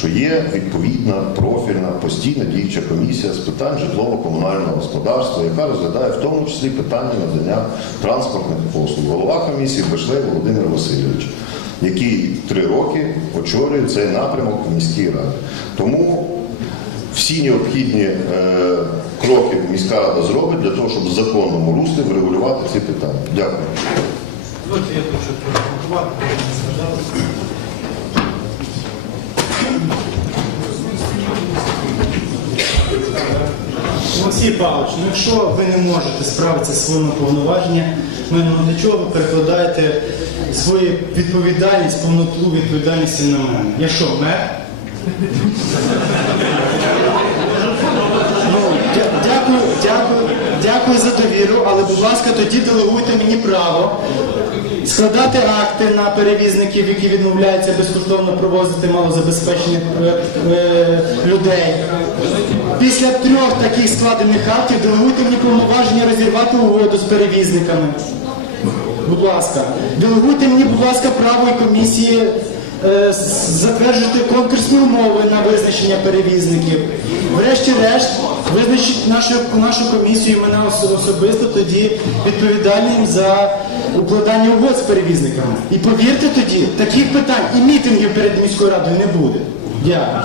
що є відповідна профільна постійна діюча комісія з питань житлово-комунального господарства, яка розглядає в тому числі питання надання транспортних послуг. Голова комісії Бешлей Володимир Васильович, який три роки очолює цей напрямок в міській раді. Тому всі необхідні е, кроки міська рада зробить для того, щоб в законному руслі врегулювати ці питання. Дякую. Дозвольте, я хочу прокоментувати, Олексій Павлович, ну якщо ви не можете справитися з своїми повноваженнями, ну для чого ви перекладаєте свою відповідальність, повноту відповідальності на мене? Я що, мер? Ну, дя- дякую, дякую, дякую але, будь ласка, тоді делегуйте мені право складати акти на перевізників, які відмовляються безкоштовно провозити малозабезпечених е, е, людей. Після трьох таких складених актів делегуйте мені повноваження розірвати угоду з перевізниками. Будь ласка, делегуйте мені, будь ласка, право і комісії затверджувати конкурсні умови на визначення перевізників. Врешті-решт, визначить нашу, нашу комісію і мене особисто тоді відповідальним за укладання угод з перевізниками. І повірте тоді, таких питань і мітингів перед міською радою не буде. Дякую.